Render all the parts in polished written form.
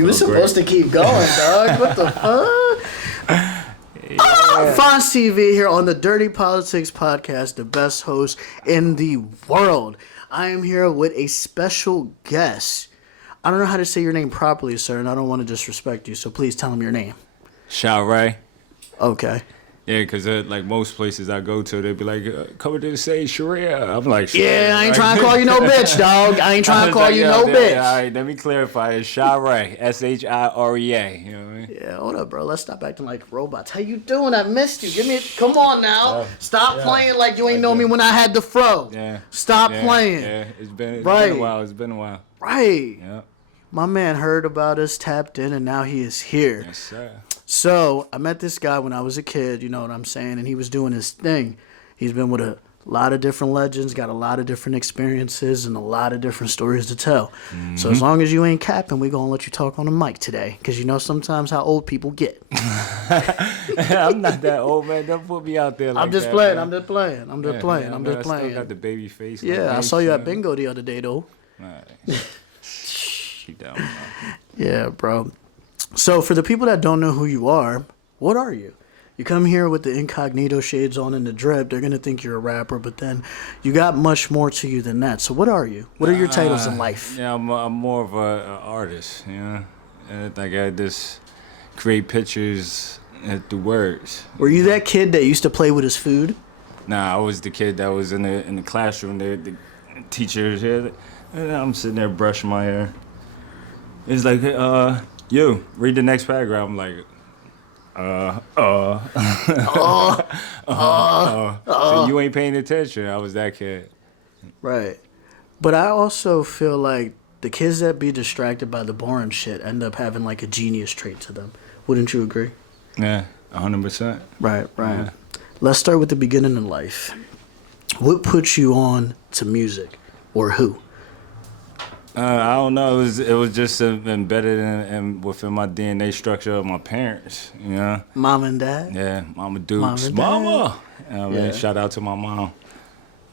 You were supposed to keep going, dog. What the fuck? Fonz TV here on the Dirty Politics Podcast, the best host in the world. I am here with a special guest. I don't know how to say your name properly, sir, and I don't want to disrespect you, so please tell him your name. Shirea. Okay. Yeah, because like most places I go to, they'd be like, coming to say Shirea. I'm like, Shirea. Yeah, I ain't trying to call you no bitch, dog. I ain't trying to call you no bitch. All right, let me clarify. It's Shirea. S-H-I-R-E-A. You know what I mean? Yeah, hold up, bro. Let's stop acting like robots. How you doing? I missed you. Come on now. Stop playing like you ain't know me when I had the fro. Yeah. Stop playing. Yeah, it's been a while. Right. Yeah. My man heard about us, tapped in, and now he is here. Yes, sir. So, I met this guy when I was a kid, you know what I'm saying, and he was doing his thing. He's been with a lot of different legends, got a lot of different experiences, and a lot of different stories to tell. Mm-hmm. So, as long as you ain't capping, we going to let you talk on the mic today, because you know sometimes how old people get. I'm not that old, man. Don't put me out there like I'm just that, playing. man. I'm just playing. I still got the baby face. Yeah, I saw you at bingo the other day, though. All right. Keep down, man. Yeah, bro. So, for the people that don't know who you are, what are you? You come here with the incognito shades on and the drip, they're going to think you're a rapper, but then you got much more to you than that. So, what are you? What are your titles in life? Yeah, I'm more of an artist, you know? Like, I just create pictures through words. Were you that kid that used to play with his food? Nah, I was the kid that was in the classroom. The teachers here, and I'm sitting there brushing my hair. It's like, you, read the next paragraph. I'm like, So you ain't paying attention. I was that kid. Right. But I also feel like the kids that be distracted by the boring shit end up having like a genius trait to them. Wouldn't you agree? Yeah, 100%. Right. Yeah. Let's start with the beginning in life. What put you on to music, or who? I don't know. It was just embedded in within my DNA structure of my parents. You know, Mom and dad. Yeah, Mama Dukes, Mama. You know what I mean, shout out to my mom. You know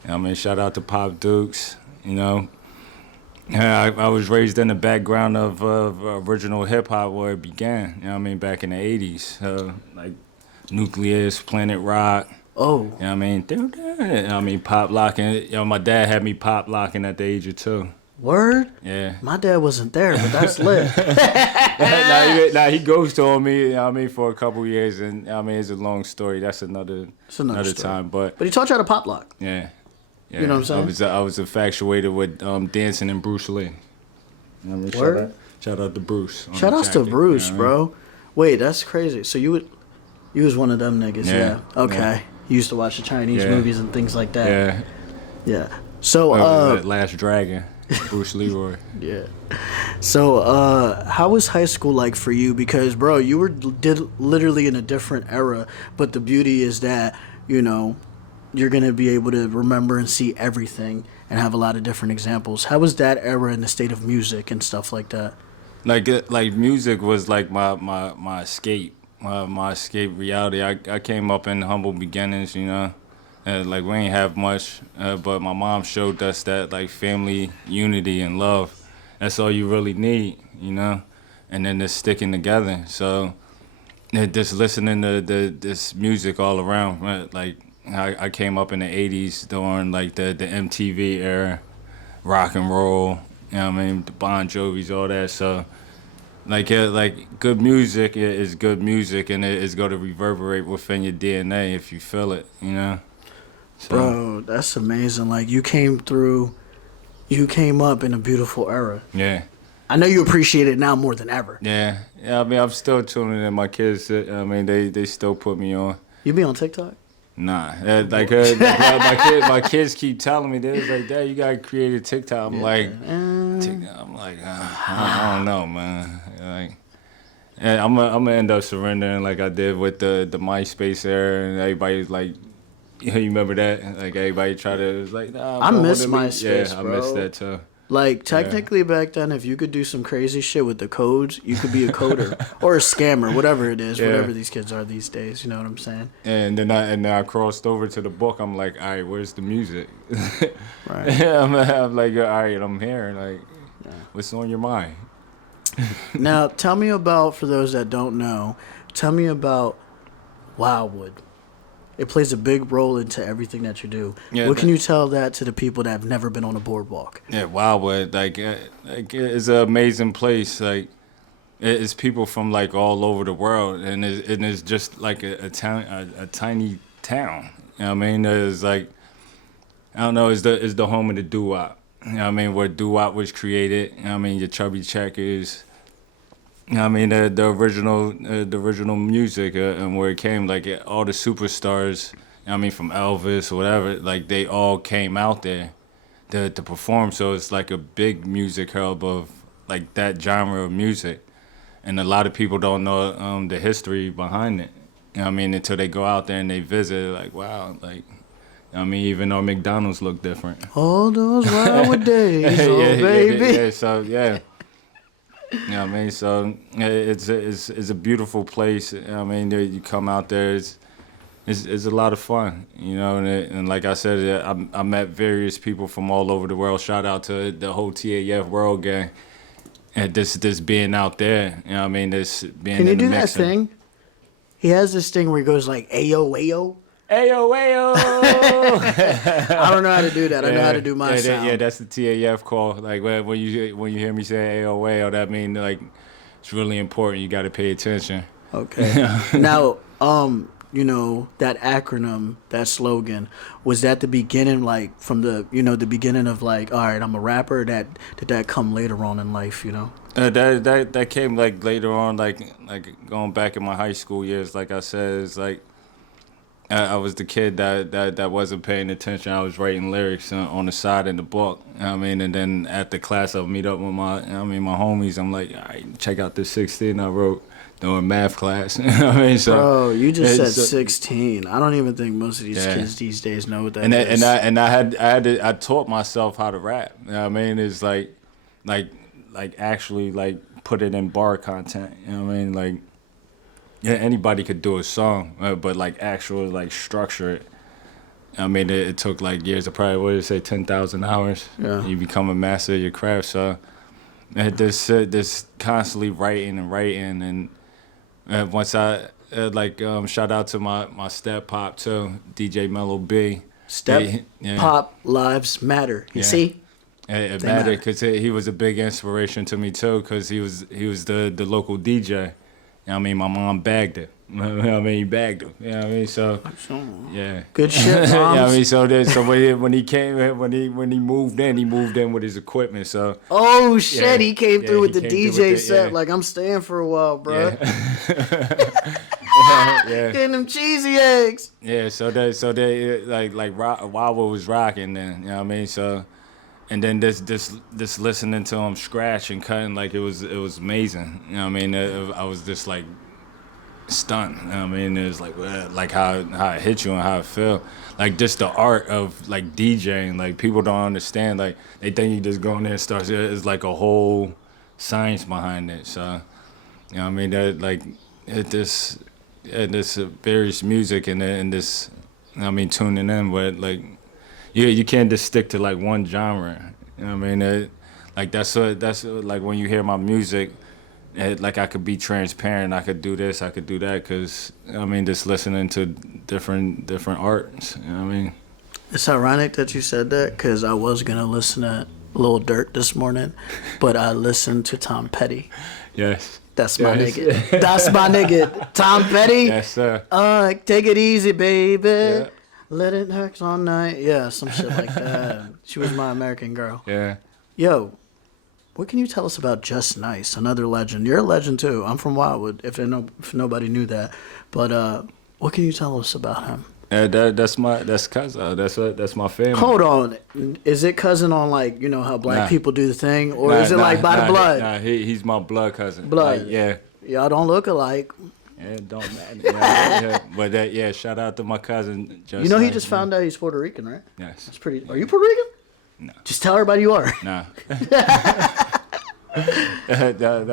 what I mean, shout out to Pop Dukes. You know, yeah, I was raised in the background of original hip hop where it began. You know what I mean, back in the '80s, like Nucleus, Planet Rock. Oh. You know what I mean? You know I mean, pop locking. You know, my dad had me pop locking at the age of 2. Word? Yeah. My dad wasn't there, but that's lit. He ghosted on me, you know what I mean, for a couple years, and I mean, it's a long story. That's another time. But he taught you how to pop lock. Yeah. You know what I'm saying? I was infatuated with dancing and Bruce Lee. You know what I mean? Word? Shout out to Bruce. Shout outs to Bruce, bro. Wait, that's crazy. So you was one of them niggas, yeah. Okay. Yeah. You used to watch the Chinese movies and things like that. Yeah. Yeah. So Last Dragon. Bruce Leroy. Yeah. So, how was high school like for you? Because, bro, you did literally in a different era, but the beauty is that, you know, you're going to be able to remember and see everything and have a lot of different examples. How was that era in the state of music and stuff like that? Like music was like my escape, my escape reality. I came up in humble beginnings, you know. Like, we ain't have much, but my mom showed us that, like, family unity and love, that's all you really need, you know? And then just sticking together. So, just listening to this music all around, right? Like, I came up in the 80s during, like, the MTV era, rock and roll, you know what I mean? The Bon Jovis, all that. So, like good music is good music, and it is going to reverberate within your DNA if you feel it, you know? So. Bro, that's amazing. Like, you came up in a beautiful era. Yeah. I know you appreciate it now more than ever. Yeah. I mean, I'm still tuning in. My kids, I mean, they still put me on. You be on TikTok? Nah. My kids keep telling me, they're like, Dad, you got to create a TikTok. I'm like, I don't know, man. Like, and I'm gonna end up surrendering like I did with the MySpace era, and everybody's like, you remember that? Like, everybody try to, like, nah, I miss MySpace, yeah, bro. I miss that too. Like, technically back then, if you could do some crazy shit with the codes, you could be a coder or a scammer, whatever it is, whatever these kids are these days. You know what I'm saying? And then I crossed over to the book. I'm like, all right, where's the music? Right. I'm like, all right, I'm here. Like, what's on your mind? Now, tell me about, for those that don't know, tell me about Wildwood. It plays a big role into everything that you do. Yeah, What can you tell that to the people that have never been on a boardwalk? yeah, Wildwood, like it's an amazing place. Like it's people from like all over the world, and it's just like a town, a tiny town. You know what I mean? There's like I don't know, it's the home of the doo-wop. You know what I mean? Where doo-wop was created. You know what I mean? Your chubby checkers. You know what I mean? The original music and where it came, like all the superstars. You know what I mean? From Elvis or whatever, like they all came out there to perform. So it's like a big music hub of like that genre of music, and a lot of people don't know the history behind it. You know what I mean? Until they go out there and they visit, like wow, like I mean, even our McDonald's look different. All those Wildwood days, oh baby. Yeah. So yeah, you know what I mean. So it's a beautiful place. You know what I mean, you come out there, it's a lot of fun, you know. And like I said, I met various people from all over the world. Shout out to the whole TAF World Gang. And this being out there, you know what I mean. This being Can you in the do that mixing. thing? He has this thing where he goes like, ayo, ayo. Ayo, ayo. I don't know how to do that. I know how to do my sound. Yeah, that's the TAF call. Like when you hear me say ayo, ayo, that means like it's really important. You got to pay attention. Okay. Now, you know, that acronym, that slogan, was that the beginning, like from the, you know, the beginning of like, all right, I'm a rapper? Did that come later on in life, you know? That came like later on, like going back in my high school years. Like I said, it's like I was the kid that wasn't paying attention. I was writing lyrics on the side in the book. You know what I mean, and then after class, I'll meet up with my homies. I'm like, all right, check out this 16 I wrote during math class. You know what I mean? So, bro, you just said 16. I don't even think most of these kids these days know what that is. I taught myself how to rap. You know what I mean? It's like actually like put it in bar content. You know what I mean? Like. Yeah, anybody could do a song, but like actually like structure it. I mean, it took like years. I probably would say 10,000 hours. Yeah. You become a master of your craft. So this constantly writing, and once I shout out to my step pop too, DJ Mellow B. Step pop lives matter. You see. It mattered because he was a big inspiration to me too, because he was the local DJ. You know what I mean? My mom bagged it. You know what I mean? He bagged him. You know what I mean? So, yeah. Good shit, moms. You know what I mean? So when he moved in with his equipment. So. Oh shit! Yeah, he came through with the DJ set. Yeah. Like, I'm staying for a while, bro. Yeah. Getting them cheesy eggs. Yeah. So they Wildwood was rocking then. You know what I mean? So. And then this listening to him scratch and cutting, like it was amazing. You know what I mean? I was just like stunned. You know what I mean? It was like how it hit you and how it felt. Like just the art of like DJing. Like people don't understand. Like they think you just go in there and start. It's like a whole science behind it. So you know what I mean? That like this various music and this. You know what I mean, tuning in, but like. You can't just stick to like one genre. You know what I mean? That's like when you hear my music, like I could be transparent. I could do this. I could do that. Cause I mean, just listening to different arts. You know what I mean? It's ironic that you said that, cause I was gonna listen to Lil Durk this morning, but I listened to Tom Petty. Yes. That's my nigga. That's my nigga. Tom Petty. Yes, sir. Take it easy, baby. Yeah. Let it hurt all night. Yeah, some shit like that. She was my American girl. Yeah. Yo, what can you tell us about Just Nice, another legend? You're a legend too. I'm from Wildwood, if nobody knew that. But what can you tell us about him? That's cousin. That's my family. Hold on. Is it cousin on like, you know how black people do the thing? Or is it like by the blood? Nah, he's my blood cousin. Blood. Like, yeah. Y'all don't look alike. Yeah, it don't matter. But shout out to my cousin. You know, he just found out he's Puerto Rican, right? Yes. That's pretty. Are you Puerto Rican? No. Just tell everybody you are. Nah.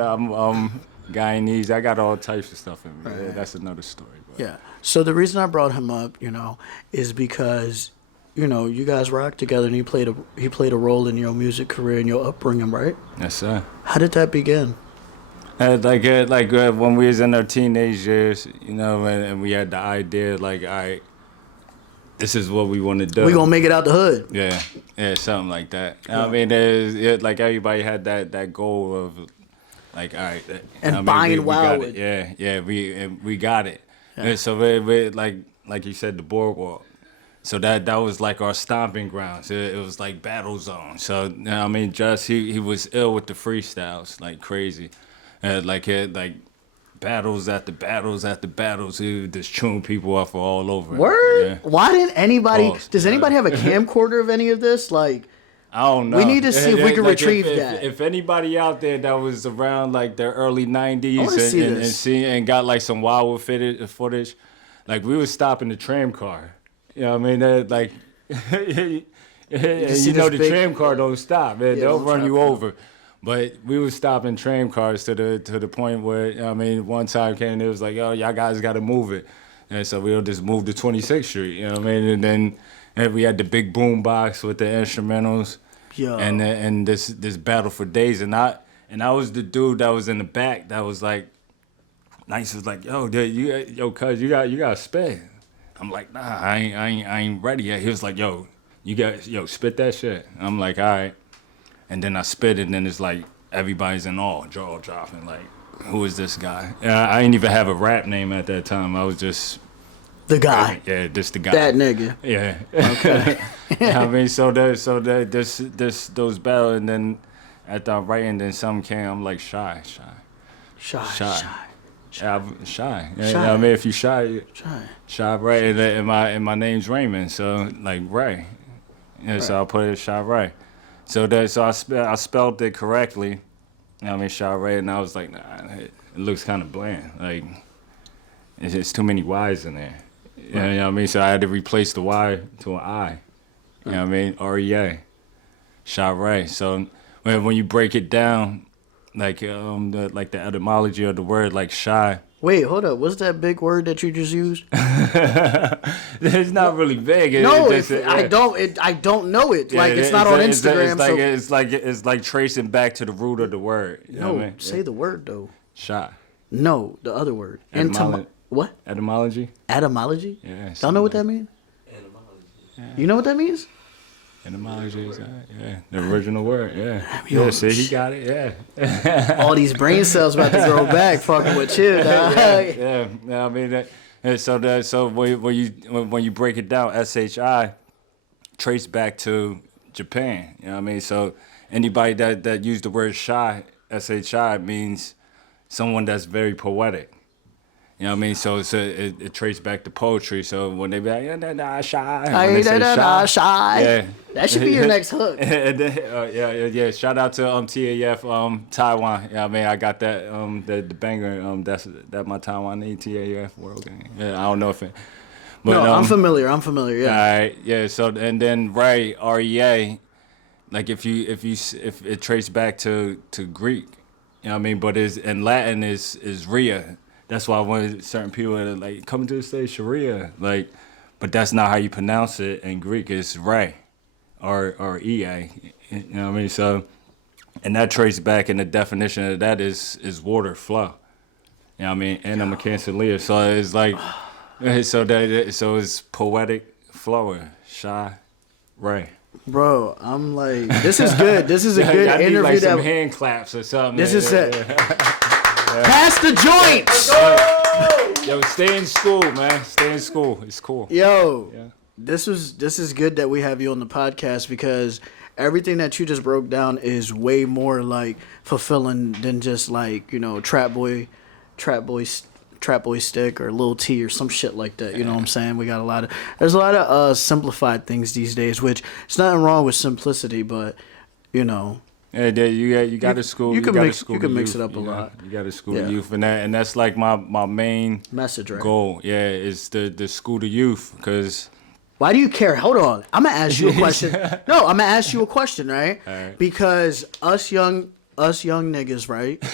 I'm Guyanese. I got all types of stuff in me. Right. Yeah, that's another story. But. Yeah. So the reason I brought him up, you know, is because, you know, you guys rocked together and he played a role in your music career and your upbringing, right? Yes, sir. How did that begin? When we was in our teenage years, you know, and we had the idea, like, all right, this is what we want to do. We gonna make it out the hood. Yeah, something like that. Yeah. I mean, like everybody had that goal of, like, all right, And I mean, buying we got Wildwood. it. Yeah, we got it. Yeah. And so we like you said, the boardwalk. So that was like our stomping grounds. It was like battle zone. So I mean, just he was ill with the freestyles like crazy, like battles after battles after battles. He would just chewing people up all over. Word? Yeah. Why didn't anybody? Pause. Does anybody have a camcorder of any of this? Like, I don't know. We need to see if we can retrieve that. If anybody out there that was around like the early I '90s wanna see this. and got like some Wildwood footage, like we was stopping the tram car. You know what I mean? Like, see you know this the big- tram car don't stop, man. Yeah, They'll don't run stop, you no. over. But we was stopping tram cars to the point where, you know what I mean, one time came, it was like, oh, y'all guys got to move it. And so we'll just move to 26th Street, you know what I mean? And then we had the big boom box with the instrumentals. Yo. And this battle for days. And I was the dude that was in the back that was like, Nice was like, cuz you got spit. I'm like, nah, I ain't ready yet. He was like, spit that shit. I'm like, all right. And then I spit it, and then it's like everybody's in awe, jaw dropping. Like, who is this guy? I didn't even have a rap name at that time. I was just The guy. yeah, just the guy. That nigga. Yeah. Okay. I mean, this those battles, and then after I'm writing, then something came. I'm like shy. Shy. Yeah, shy. Yeah, Shy. I mean, if you shy, Shy. right? And my name's Raymond, so like Ray. Yeah, so I put it Shy Ray. So I spelled it correctly. You know what I mean, Shy Ray, and I was like, nah, it looks kind of bland. Like, it's just too many Y's in there. You know what I mean? So I had to replace the Y to an I. You know what I mean? REA. Shy Ray. So when you break it down, like the etymology of the word, like shy. Wait, hold up. What's that big word that you just used? It's not really big. I don't know it. Like, it's not on Instagram. It's like tracing back to the root of the word. You know what I mean? Say the word though. Shy. No, the other word. What? Etymology? Etymology? Yeah. Y'all know what that means? You know what that means? Etymology is the original word. Yeah. Yo, See, he got it. Yeah. All these brain cells about to grow back, fucking with you, dog. Yeah. I mean, so when you break it down, SHI trace back to Japan. You know what I mean? So anybody that used the word shy, SHI, means someone that's very poetic. You know what I mean? So it traced back to poetry. So when they be like, Shy. Yeah. That should be your next hook. Yeah. Shout out to TAF Taiwan. Yeah, I mean, I got that the banger. That's my Taiwanese TAF world game. Yeah, I don't know if it. But, No, I'm familiar. Yeah. All right. Yeah. So and then REA, like if it traced back to Greek, you know what I mean? But in Latin is Ria. That's why when certain people are like, coming to the stage, Shirea, like, but that's not how you pronounce it in Greek. It's Ray, or EA. You know what I mean? So, and that traces back, and the definition of that is water flow. You know what I mean? And I'm a Cancer. So it's like, so it's poetic flower, Shy, Ray. Bro, I'm like, this is good. This is a good I need interview. like some hand claps or something. This is it. Pass the joints. Yo, stay in school, man. Stay in school. It's cool. Yo, this is good that we have you on the podcast, because everything that you just broke down is way more like fulfilling than just like, you know, trap boy stick or Lil T or some shit like that. You know what I'm saying? There's a lot of simplified things these days, which it's nothing wrong with simplicity, but you know. Yeah, you got to school. You can mix it up a lot. You got to school the youth, and that's like my main message, right? Goal. Yeah, is the school the youth, because. Why do you care? Hold on, I'm gonna ask you a question. No, I'm gonna ask you a question, right? All right. Because us young niggas, right?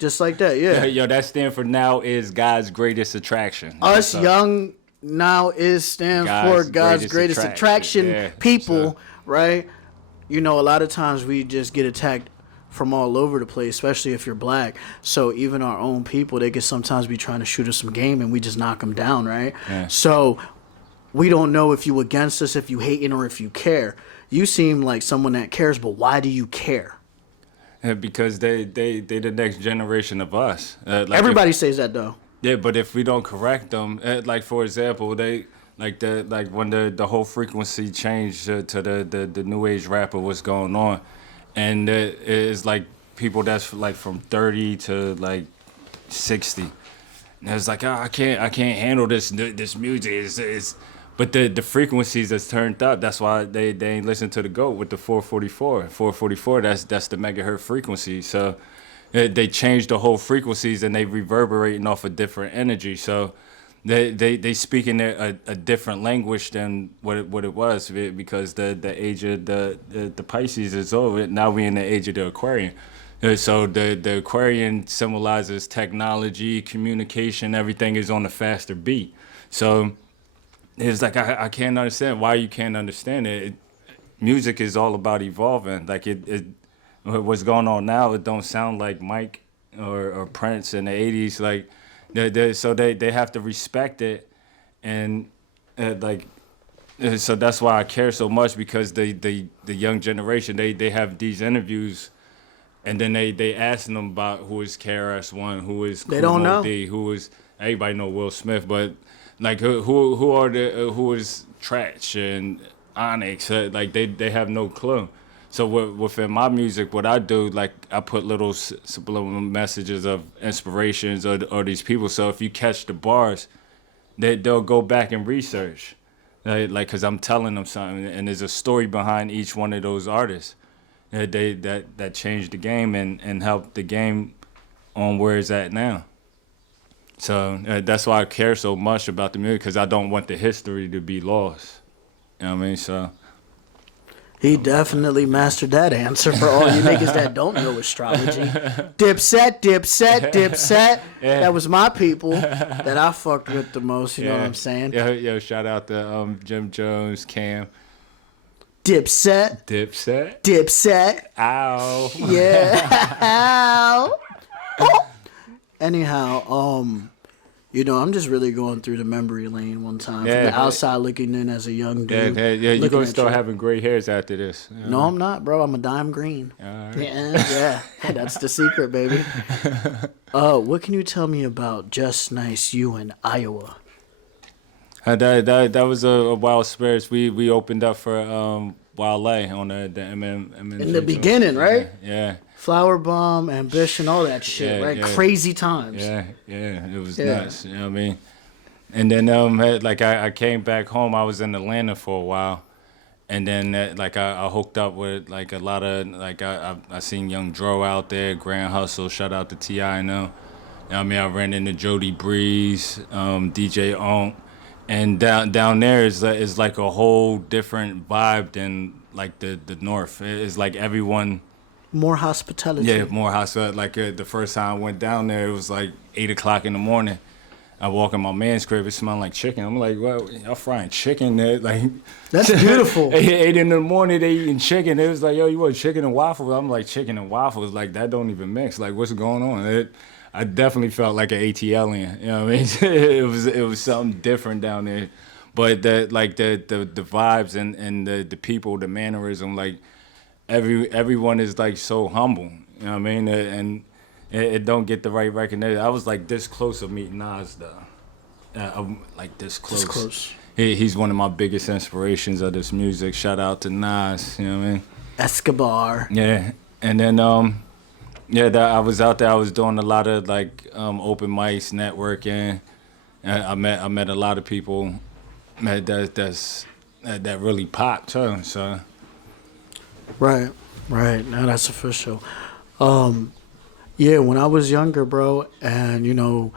Just like that, yeah. Yo, that stand for now is God's greatest attraction. Us young now stands for God's greatest attraction. Yeah, people, right? You know, a lot of times we just get attacked from all over the place, especially if you're black. So even our own people, they could sometimes be trying to shoot us some game and we just knock them down, right? Yeah. So we don't know if you against us, if you hating, or if you care. You seem like someone that cares, but why do you care? Because they the next generation of us. Like Everybody says that though. Yeah, but if we don't correct them, like for example, they like when the whole frequency changed to the new age rapper, what's going on, and it's like people that's like from 30 to like 60, and it's like, oh, I can't handle this music. It's but the frequencies that's turned up. That's why they ain't listen to the GOAT with the 444. 444. That's the megahertz frequency. So they changed the whole frequencies and they reverberating off a different energy. So they speaking a different language than what it was, because the age of the Pisces is over. Now we in the age of the Aquarian. So the Aquarian symbolizes technology, communication. Everything is on a faster beat. So it's like I can't understand why you can't understand it. Music is all about evolving. Like it what's going on now, it don't sound like Mike or Prince in the 80s. Like so they have to respect it, and so that's why I care so much, because the young generation, they have these interviews, and then they asking them about who is KRS-One, who is They don't know. D, who is, everybody know Will Smith, but like who is Tratch and Onyx, like they have no clue. So within my music, what I do, like I put little subliminal messages of inspirations or these people. So if you catch the bars, they'll go back and research, like because I'm telling them something, and there's a story behind each one of those artists that changed the game and helped the game on where it's at now. So that's why I care so much about the music, because I don't want the history to be lost. You know what I mean? So. He definitely mastered that answer for all you niggas that don't know astrology. Dipset. Yeah. That was my people that I fucked with the most, you know what I'm saying? Yo, shout out to Jim Jones, Cam. Dipset. Ow. Yeah. Ow. Oh. Anyhow, I'm just really going through the memory lane one time. From the outside looking in as a young dude. Yeah. You're going to start having gray hairs after this. No, I'm not, bro. I'm a dime green. All right. Yeah. That's the secret, baby. What can you tell me about Just Nice You in Iowa? That was a Wild Spirits. We opened up for Malay on the MM. In the beginning, right? Yeah. Flower Bomb, Ambition, all that shit, right? Yeah. Crazy times. Yeah, it was nuts. You know what I mean? And then I came back home. I was in Atlanta for a while, and then I hooked up with like a lot of I seen Young Dro out there, Grand Hustle. Shout out to T.I. know. You know what I mean? I ran into Jody Breeze, DJ Onk, and down there is like a whole different vibe than like the North. It's like everyone. More hospitality. Yeah, more hospitality. Like the first time I went down there, it was like 8 o'clock in the morning. I walk in my man's crib, it smelled like chicken. I'm like, well, y'all frying chicken there? Like, that's beautiful. 8 in the morning, they eating chicken. It was like, yo, you want chicken and waffles? I'm like, chicken and waffles, like that don't even mix. Like, what's going on? I definitely felt like an ATLian. You know what I mean? it was something different down there. But the vibes and the people, the mannerism, like. Everyone is like so humble, you know what I mean? And it don't get the right recognition. I was like this close of meeting Nas though. I'm like this close. This close. He's one of my biggest inspirations of this music. Shout out to Nas, you know what I mean? Escobar. Yeah. And then I was out there. I was doing a lot of like open mics, networking. I met a lot of people that really popped too. So. Right. Now that's official. Yeah, when I was younger, bro, and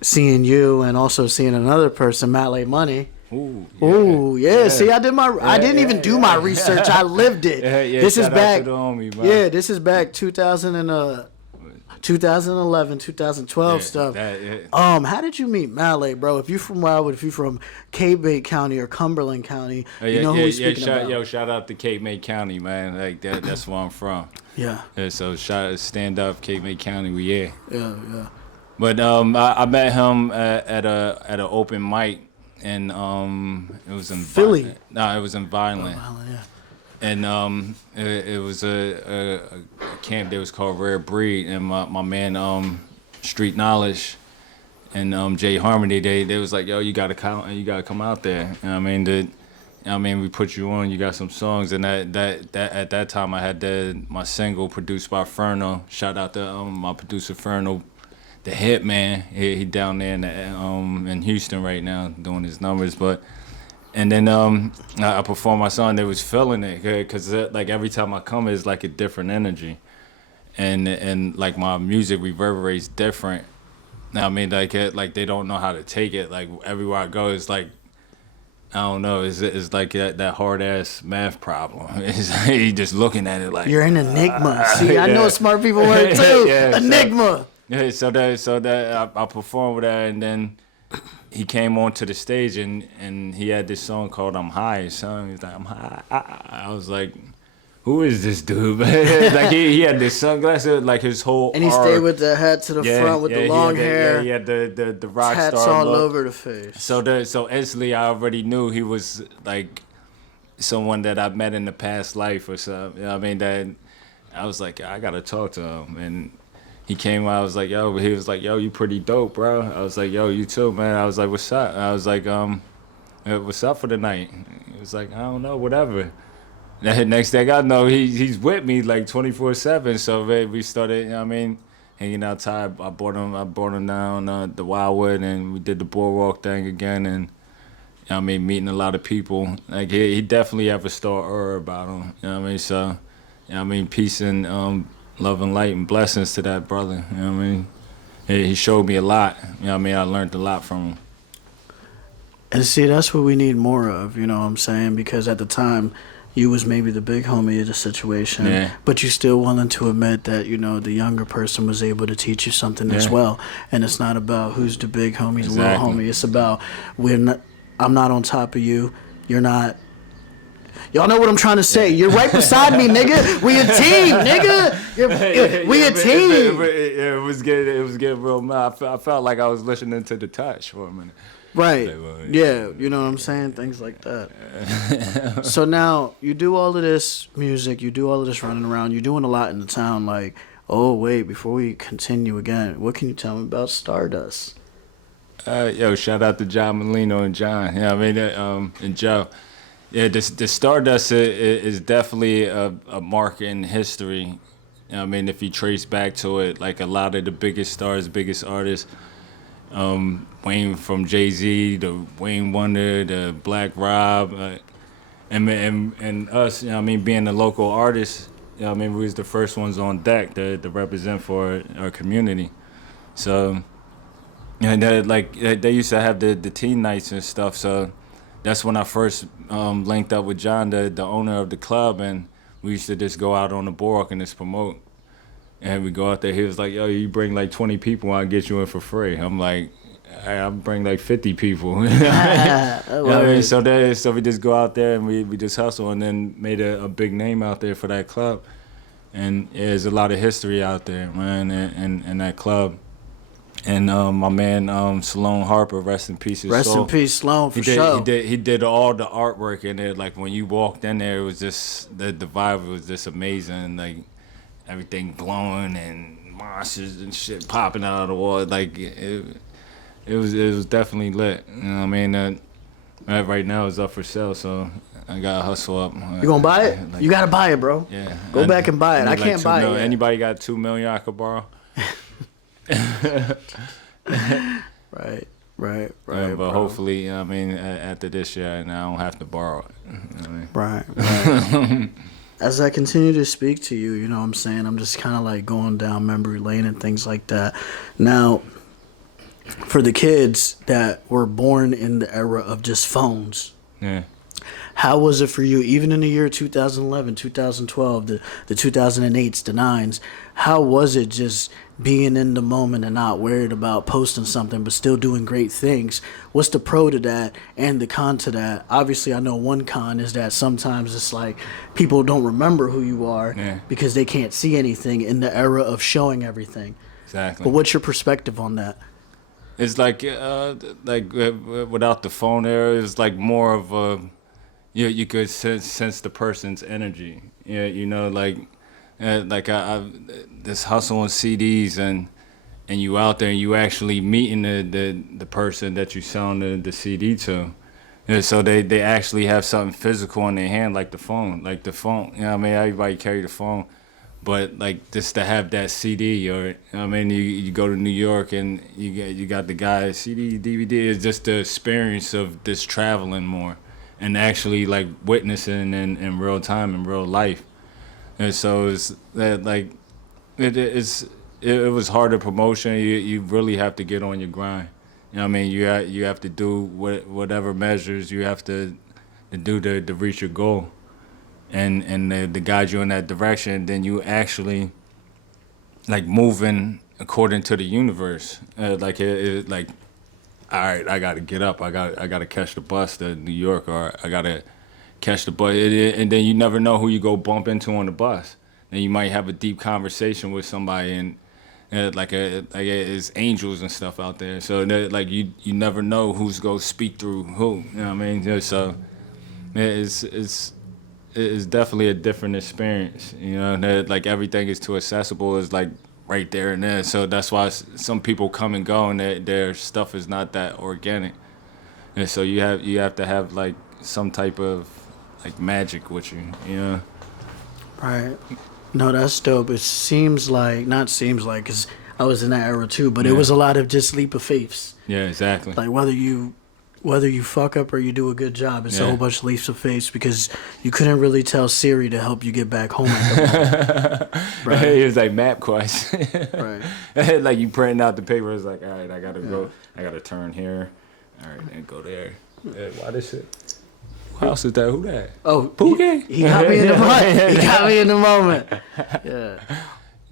seeing you and also seeing another person, Malay Money. Ooh, yeah. See, I didn't even do my research. I lived it. This is back. This is back 2011, 2012 stuff. How did you meet Malay, bro? If you from Wildwood, if you from Cape May County or Cumberland County, you know who we're speaking about. Shout out to Cape May County, man. Like that's where I'm from. Yeah. So stand up, Cape May County, we here. Yeah. Yeah. But I met him at an open mic, and it was in Philly. it was in Vineland. Oh, yeah. And it was a camp that was called Rare Breed, and my man Street Knowledge and Jay Harmony, they was like, yo, you gotta come out there. You know what I mean, we put you on. You got some songs, and that at that time I had my single produced by Ferno. Shout out to my producer Ferno, the hit man. He down there in Houston right now doing his numbers, but. And then I performed my song. They was feeling it because like every time I come, it's like a different energy, and like my music reverberates different. Now I mean like they don't know how to take it. Like everywhere I go, it's like I don't know. It's like that hard ass math problem. It's like, you just looking at it like You're an enigma. See, I know smart people were too. Yeah, Enigma. So that I performed with that, and then. He came onto the stage and he had this song called "I'm High." Son, he's like, "I'm high." I was like, "Who is this dude?" Like he had this sunglasses, like his whole. And he stayed with the hat to the front with the long hair. Yeah, he had the rock tats star all look. over the face. So instantly I already knew he was like someone that I met in the past life or something. You know what I mean, that I was like, I gotta talk to him. And he came out, I was like, yo, he was like, yo, you pretty dope, bro. I was like, yo, you too, man. I was like, what's up? I was like, what's up for the night? He was like, I don't know, whatever. The next thing I know, he's with me like 24/7. So we started, you know what I mean, hanging outside. I brought him down the Wildwood, and we did the boardwalk thing again, and you know what I mean, meeting a lot of people. Like he definitely have a star aura about him. You know what I mean? So, you know what I mean, peace and love and light and blessings to that brother. You know what I mean? He showed me a lot. You know what I mean? I learned a lot from him. And see, that's what we need more of, you know what I'm saying? Because at the time, you was maybe the big homie of the situation, Yeah. but you still willing to admit that, you know, the younger person was able to teach you something as well. And it's not about who's the big homie, the little homie. It's about I'm not on top of you. You're not. Y'all know what I'm trying to say. You're right beside me, nigga. We a team, nigga. We a team. It was getting real mad. I felt like I was listening to The Touch for a minute. Right. Like, well, yeah, you know what I'm saying? Things like that. So now you do all of this music, you do all of this running around, you're doing a lot in the town. Like, oh, wait, before we continue again, what can you tell me about Stardust? Yo, shout out to John Molino and John. Yeah, I mean, and Joe. Yeah, the Stardust is definitely a mark in history. You know, I mean, if you trace back to it, like a lot of the biggest stars, biggest artists, Wayne from Jay-Z to Wayne Wonder to Black Rob, and us, you know, I mean, being the local artists, you know, I mean, we was the first ones on deck to represent for our community. So, and they used to have the teen nights and stuff. So that's when I first linked up with John, the owner of the club, and we used to just go out on the boardwalk and just promote. And we go out there. He was like, "Yo, you bring like 20 people, I'll get you in for free." I'm like, "I'll bring like 50 people." You know what I mean? So we just go out there and we just hustle, and then made a big name out there for that club. And yeah, there's a lot of history out there, man, in that club. And my man Sloan Harper, rest in peace. Rest in peace, Sloan, for sure. He did all the artwork in there. Like when you walked in there, it was just the vibe was just amazing. Like everything glowing and monsters and shit popping out of the wall. Like it was definitely lit. You know what I mean? Right now it's up for sale, so I gotta hustle up. You gonna buy it? Like, you gotta buy it, bro. Yeah. Go back and buy it. I can't buy it. Anybody got $2 million I could borrow? Right. But bro. hopefully, you know what I mean, after this year, and I don't have to borrow it. You know what I mean? Right. As I continue to speak to you, you know what I'm saying, I'm just kind of like going down memory lane and things like that. Now, for the kids that were born in the era of just phones, Yeah. How was it for you, even in the year 2011, 2012, the 2008s, the 9s? How was it just being in the moment and not worried about posting something, but still doing great things? What's the pro to that and the con to that? Obviously, I know one con is that sometimes it's like people don't remember who you are because they can't see anything in the era of showing everything. Exactly. But what's your perspective on that? It's like without the phone era, it's like more of a you could sense the person's energy. Yeah, you know, I this hustle on CDs and you out there and you actually meeting the person that you selling the CD to. Yeah, so they actually have something physical in their hand, like the phone. Like the phone, you know what I mean? Everybody carry the phone. But like just to have that CD, or I mean, you go to New York and you got the guy CD, DVD. Is just the experience of this traveling more, and actually like witnessing in real time in real life. And so it's that like it was harder promotion. You really have to get on your grind. You know what I mean? You have to do whatever measures you have to do to reach your goal. And to guide you in that direction, then you actually like moving according to the universe. Like, all right, I gotta get up. I gotta catch the bus to New York, or I gotta catch the bus. And then you never know who you go bump into on the bus. And you might have a deep conversation with somebody, and it's angels and stuff out there. So like you never know who's gonna speak through who. You know what I mean? So it's definitely a different experience, you know. That like everything is too accessible, is like right there and there. So that's why some people come and go, and their stuff is not that organic. And so you have to have like some type of like magic with you, you know. Right. No, that's dope. It seems like, not seems like, because I was in that era too, but it was a lot of just leap of faiths. Yeah, exactly. Like whether you fuck up or you do a good job, it's a whole bunch of leaps of faith, because you couldn't really tell Siri to help you get back home. Right. It was like map quest. Right. Like you printing out the paper, it's like, all right, I gotta go, I gotta turn here, all right, and go there. Why this shit? Who else is that? Who that? Oh, Pookie? He got me in the moment. He got me in the moment. Yeah.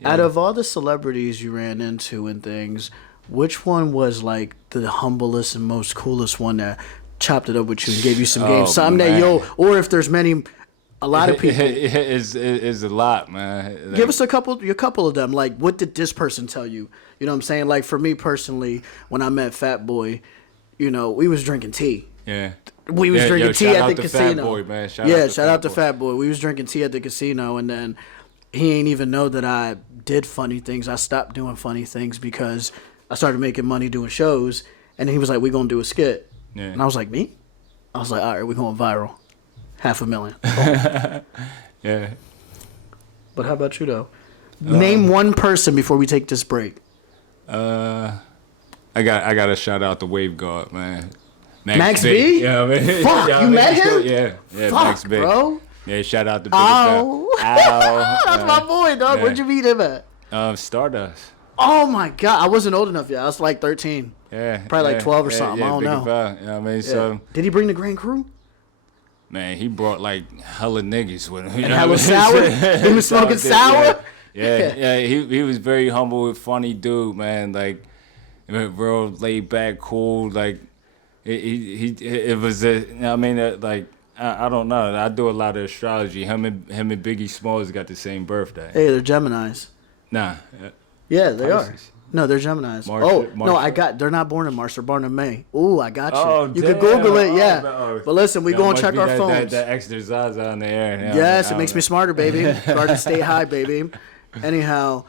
Out of all the celebrities you ran into and things, which one was like the humblest and most coolest one that chopped it up with you and gave you some game? Something that or if there's a lot of people. It's a lot, man. Like, give us a couple of them. Like, what did this person tell you? You know what I'm saying? Like, for me personally, when I met Fat Boy, you know, we was drinking tea. Yeah. We was drinking tea at the casino. Fat Boy, man. Shout out to Fat Boy. We was drinking tea at the casino, and then he ain't even know that I did funny things. I stopped doing funny things because I started making money doing shows, and he was like, "We gonna do a skit," and I was like, "Me?" I was like, "All right, we going viral, $500,000." Yeah. But how about you though? Name one person before we take this break. I got to shout out the Wave God, man. Max B? Yeah, man. Fuck, you met him? Yeah, Fuck, Max B. Bro. Yeah, shout out to Big Ow. Ow. That's my boy, dog. Yeah. Where'd you meet him at? Stardust. Oh my God, I wasn't old enough yet. I was like 13. Yeah. Probably like 12 or something. I don't know. You know what I mean? Yeah. So, did he bring the Grand Crew? Man, he brought like hella niggas with him. And hella sour? He was smoking sour? Yeah. He was very humble, funny dude, man. Like, real laid back, cool. Like, it was I don't know. I do a lot of astrology. Him and Biggie Smalls got the same birthday. Hey, they're Geminis. Nah. Yeah, they are. No, they're Geminis. March, no, they're not born in March. They're born in May. Ooh, I got you. Oh, you damn. can Google it, yeah. No. But listen, we go and check our phones. That extra Zaza on the air. Yes, it makes me smarter, baby. Garden State High, baby. Anyhow,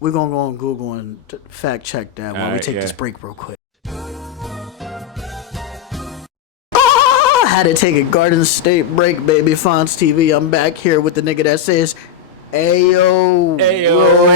we're going to go on Google and fact check that while we take this break real quick. Had to take a Garden State break, baby. Fonz TV. I'm back here with the nigga that says, Ayo. Ayo.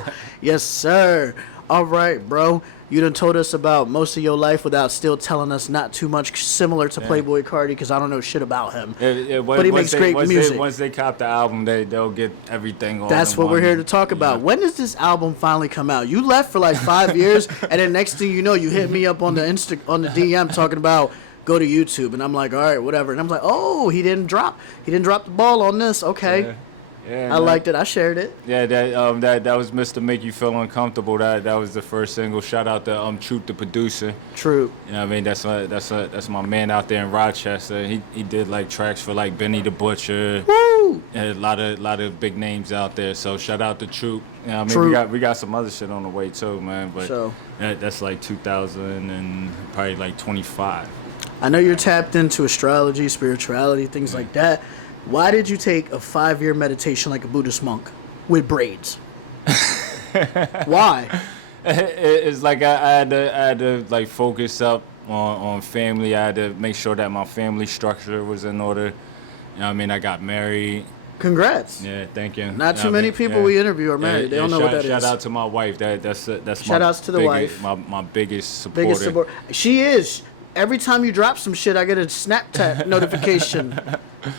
Ayo. Yes, sir. All right, bro. You done told us about most of your life without still telling us not too much similar to Playboy Carti because I don't know shit about him. But he makes great music. Once they cop the album, they'll get everything. That's what we're here to talk about. When does this album finally come out? You left for like 5 years, and then next thing you know, you hit me up on the DM talking about go to YouTube, and I'm like, all right, whatever. And I'm like, oh, he didn't drop the ball on this. Okay. Yeah, I liked it. I shared it. Yeah, that was Mr. Make You Feel Uncomfortable. That was the first single. Shout out to Troop, the producer. True. You know what I mean? That's my man out there in Rochester. He did like tracks for like Benny the Butcher. Woo! And a lot of big names out there. So shout out to Troop. You know what I mean? Troop. We got some other shit on the way too, man. But So. that's like 2000 and probably like 25. I know you're tapped into astrology, spirituality, things like that. Why did you take a 5-year meditation like a Buddhist monk with braids? Why? It's like I had to like focus up on family. I had to make sure that my family structure was in order. You know what I mean? I got married. Congrats. Yeah, thank you. Not too many people we interview are married. They don't know what that is. Shout out to my wife. That's shout outs to the wife. My biggest supporter. Biggest support. She is. Every time you drop some shit, I get a Snapchat notification.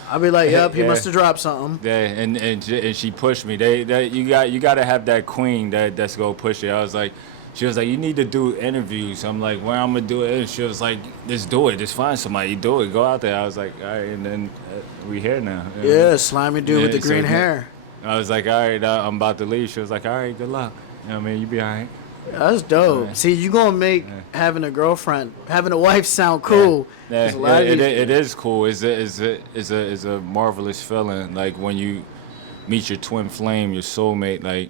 I'll be like, yep, he must have dropped something. Yeah, and she pushed me. You got to have that queen that's gonna push you. She was like, you need to do interviews. I'm like, where I'm gonna do it? And she was like, just do it. Just find somebody, do it. Go out there. I was like, all right, and then we here now. Yeah, slimy dude with the green hair. I was like, all right, I'm about to leave. She was like, all right, good luck. You know what I mean? You be all right. That's dope. Yeah. See, you gonna make having a wife sound cool. Yeah, it is cool. It's a marvelous feeling. Like when you meet your twin flame, your soulmate. Like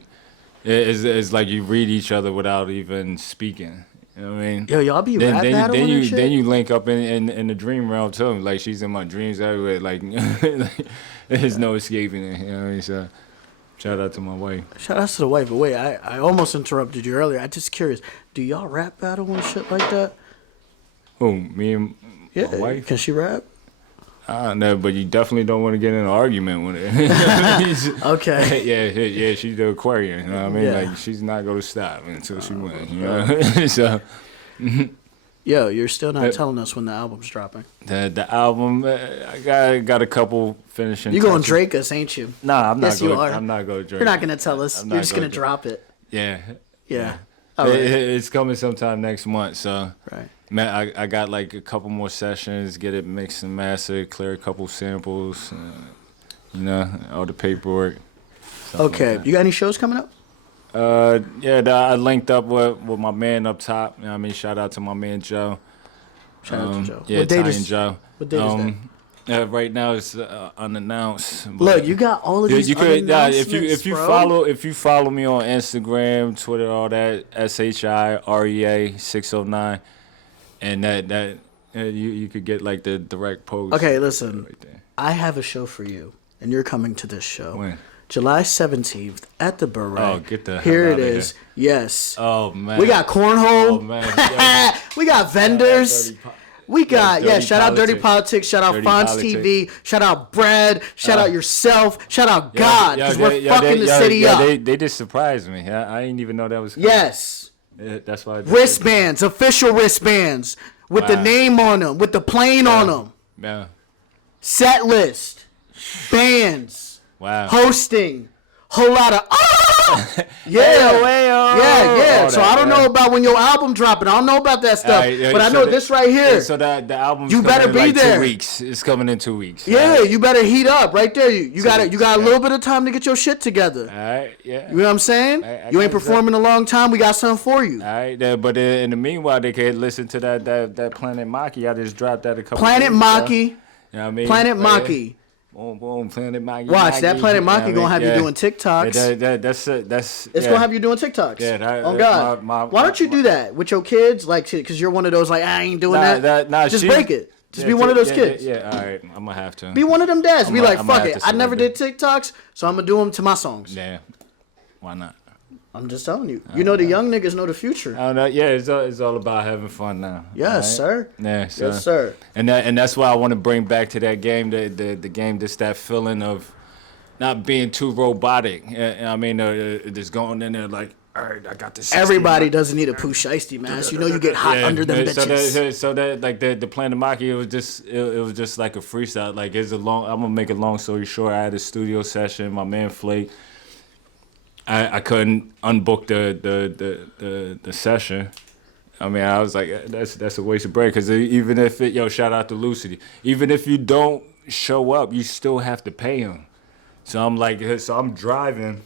it's like you read each other without even speaking. You know what I mean? Yo, y'all be rap battling and shit? Then you link up in the dream realm too. Like she's in my dreams everywhere. Like there's no escaping it. You know what I mean? So. Shout out to my wife. Shout out to the wife. But wait, I almost interrupted you earlier. I'm just curious. Do y'all rap battle and shit like that? Who, me and my wife? Can she rap? No, but you definitely don't want to get in an argument with her. Okay. Yeah, she's the Aquarian. You know what I mean? Yeah. Like, she's not going to stop until she wins. You know? So. Yo, you're still not telling us when the album's dropping. The album, I got a couple finishing. You going to Drake us, ain't you? Nah, I'm not. Yes, you are. I'm not going to Drake. You're not going to tell us. You're just going to drop it. Yeah. All right. It's coming sometime next month, so. Right. Man, I got like a couple more sessions, get it mixed and mastered, clear a couple samples, all the paperwork. Okay. You got any shows coming up? I linked up with my man up top. You know what I mean? Shout out to my man Joe. Shout out to Joe. Yeah, Italian Joe. What date is that? Right now it's unannounced. Look, you got all of these unannouncements, if you follow me on Instagram, Twitter, all that, SHIREA 609, and that you could get like the direct post. Okay, listen. Right there. I have a show for you, and you're coming to this show. When? July 17th at the Beret. Oh, get the hell Here out it of is. Here. Yes. Oh, man. We got cornhole. Oh, man. We got vendors. We got, shout out Dirty Politics. Shout out Dirty Fonts Politics. TV. Shout out Brad. Shout out yourself. Shout out God. Because we're fucking the city up. They just surprised me. I didn't even know that was coming. Yes. That's why. Wristbands. Official wristbands. With the name on them. With the plane on them. Yeah. Set list. Bands. Wow. Hosting. Whole lot of yeah. So I don't know about when your album dropping. I don't know about that stuff, but I know this right here. So the album. You better be like there. 2 weeks. It's coming in 2 weeks. Yeah, you better heat up right there. You got a little bit of time to get your shit together. All right, yeah. You know what I'm saying? You ain't performing a long time. We got something for you. All right, but in the meanwhile, they can listen to that Planet Maki. I just dropped that a couple. Planet Maki. You know what I mean? Planet Maki. Boom, boom, Planet Maki. Watch, that Planet Maki gonna have you doing TikToks. It's gonna have you doing TikToks. Yeah, oh God. Why don't you do that with your kids? Like, because you're one of those, like, I ain't doing that. Just break it. Just be one of those kids. Yeah, all right. I'm gonna have to. Be one of them dads. Be like, fuck it. I never did TikToks, so I'm gonna do them to my songs. Yeah. Why not? I'm just telling you. You know the young niggas know the future. I don't know. Yeah, it's all about having fun now. Yes, right? Sir. Yeah, so. Yes, sir. And that's why I want to bring back to that game the game that's that feeling of not being too robotic. I mean, just going in there like all right, I got this. Everybody doesn't need a Pooh Shiesty mask. You know you get hot under them bitches. So that like the Plan to Maki, it was just like a freestyle. Like it's a long. I'm gonna make a long story short. I had a studio session. My man Flake. I couldn't unbook the session. I mean, I was like, that's a waste of break. Because even if shout out to Lucity. Even if you don't show up, you still have to pay him. So I'm driving.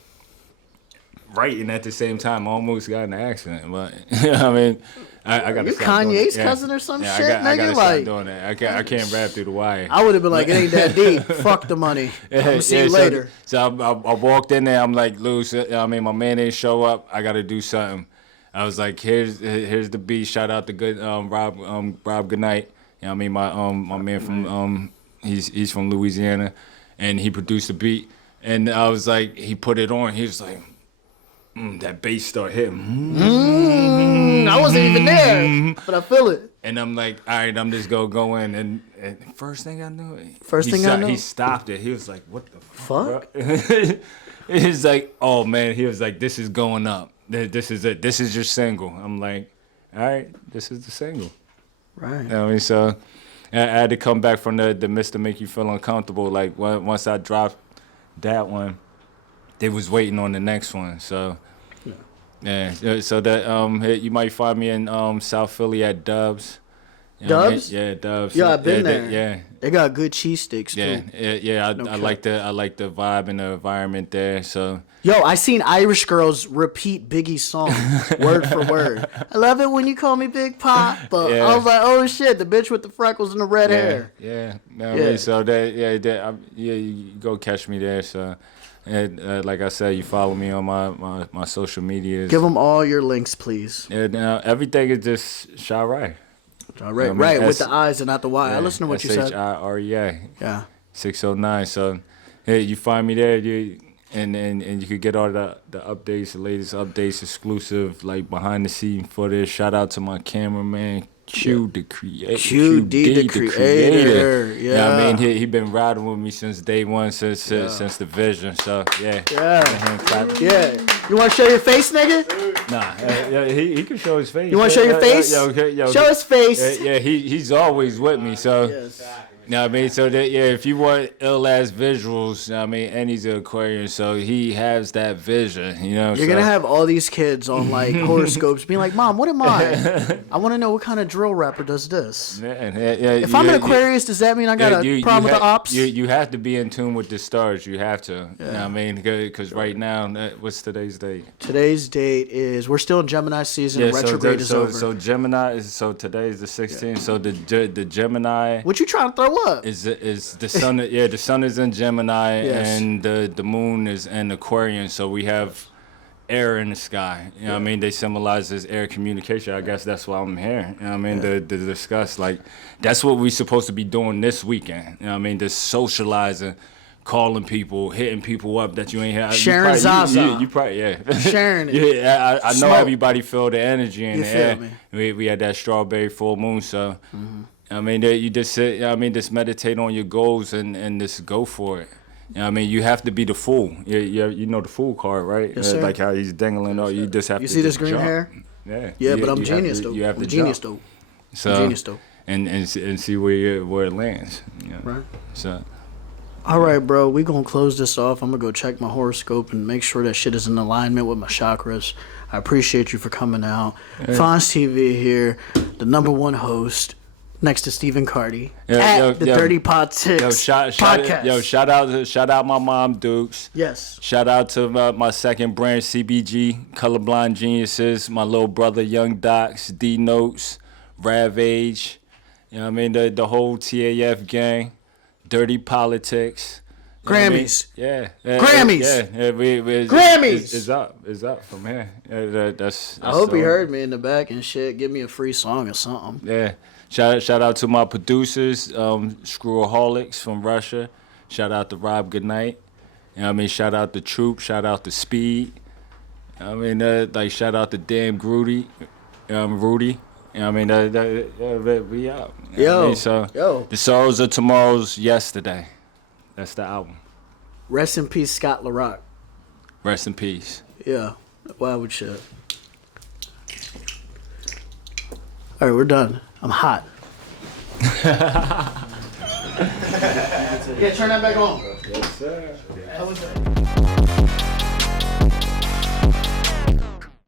Writing at the same time, I almost got in an accident, but I mean, I got to stop doing Kanye's it. cousin or some shit, nigga. I gotta like, stop doing that. I can't rap through the wire. I would have been like, it ain't that deep. Fuck the money. I'm gonna see you later. So I walked in there. I'm like, Luce, I mean, my man didn't show up. I got to do something. I was like, here's the beat. Shout out to good Rob Goodnight. You know what I mean, my man from he's from Louisiana, and he produced the beat. And I was like, he put it on. He was like. That bass start hitting. I wasn't even there, but I feel it. And I'm like, all right, I'm just gonna go in. And first thing I knew, he stopped it. He was like, what the fuck? He's like, oh man. He was like, this is going up. This is it. This is your single. I'm like, all right, this is the single. Right. You know what I mean? So I had to come back from the Mr. Make You Feel Uncomfortable. Like once I dropped that one, they was waiting on the next one. So yeah. So that you might find me in South Philly at Dubs. You know Dubs? I mean? Yeah, Dubs. Yeah, I've been there. Yeah. They got good cheese sticks too. Yeah. I like the vibe and the environment there. So yo, I seen Irish girls repeat Biggie's song word for word. I love it when you call me Big Papa. Yeah. I was like, oh shit, the bitch with the freckles and the red hair. Yeah. I mean, so you go catch me there. So. And, like I said, you follow me on my social medias. Give them all your links, please. And everything is just Shirea. All right, right, with the I's and not the Y. I listen to what you said. Shirea. Yeah. 609. So, hey, you find me there. And you could get all the updates, the latest updates, exclusive, like behind the scene footage. Shout out to my cameraman. Q the creator. QD the creator. Yeah. You know what I mean? He been riding with me since day one, since the vision. So yeah. Yeah. You want to show your face, nigga? Nah. He can show his face. You want to show your face? Yo, show his face. Yeah. He's always with me. So. Yes. You know what I mean? So that if you want ill ass visuals, you know what I mean, and he's an Aquarian, so he has that vision, you know. You're gonna have all these kids on like horoscopes being like, Mom, what am I? I wanna know what kind of drill rapper does this. If I'm an Aquarius, does that mean I got a problem with the ops? You have to be in tune with the stars. You have to. You know what I mean? Because right now, what's today's date? Today's date is, we're still in Gemini season, retrograde is over. So Gemini, today is the 16th, so the Gemini. What you trying to throw up? Is the sun? The sun is in Gemini, and the moon is in Aquarian. So we have air in the sky. You know what I mean? They symbolize as air communication. I guess that's why I'm here. You know what I mean? To discuss, like, that's what we're supposed to be doing this weekend. You know what I mean? Just socializing, calling people, hitting people up that you ain't had. Sharing Zaza. You probably Sharing it. Yeah, I know Smoke. Everybody feel the energy in the air. Me? We had that strawberry full moon, so. I mean, you just sit. I mean, just meditate on your goals and just go for it. You know what I mean, you have to be the fool. You know the fool card, right? Yes, sir. Like how he's dangling. Yes, you just have to. You see this green jump. hair? Yeah. Yeah, but I'm genius though. You have to I'm genius though. So genius though. And see where it lands. You know? Right. So. All right, bro. We gonna close this off. I'm gonna go check my horoscope and make sure that shit is in alignment with my chakras. I appreciate you for coming out. Fonz TV here, the #1 host. Next to Stephen Cardi at the Dirty Politics podcast. Shout out my mom Dukes. Yes. Shout out to my second brand CBG, Colorblind Geniuses, my little brother Young Docs, D Notes, Ravage. You know what I mean? The whole TAF gang, Dirty Politics. Grammys. I mean? Grammys. Grammys. It's up from here. That's I hope he heard me in the back and shit. Give me a free song or something. Yeah. Shout out to my producers, Screwaholics from Russia. Shout out to Rob Goodnight. You know what I mean? Shout out to Troop. Shout out to Speed. I mean, shout out to Damn Rudy. Rudy. You know what I mean? We out. You know what I mean? So, The Sorrows of Tomorrow's Yesterday. That's the album. Rest in peace, Scott LaRock. Rest in peace. Yeah. Wildwood shit. All right, we're done. I'm hot. Yeah, turn that back on. Yes, sir. How was that?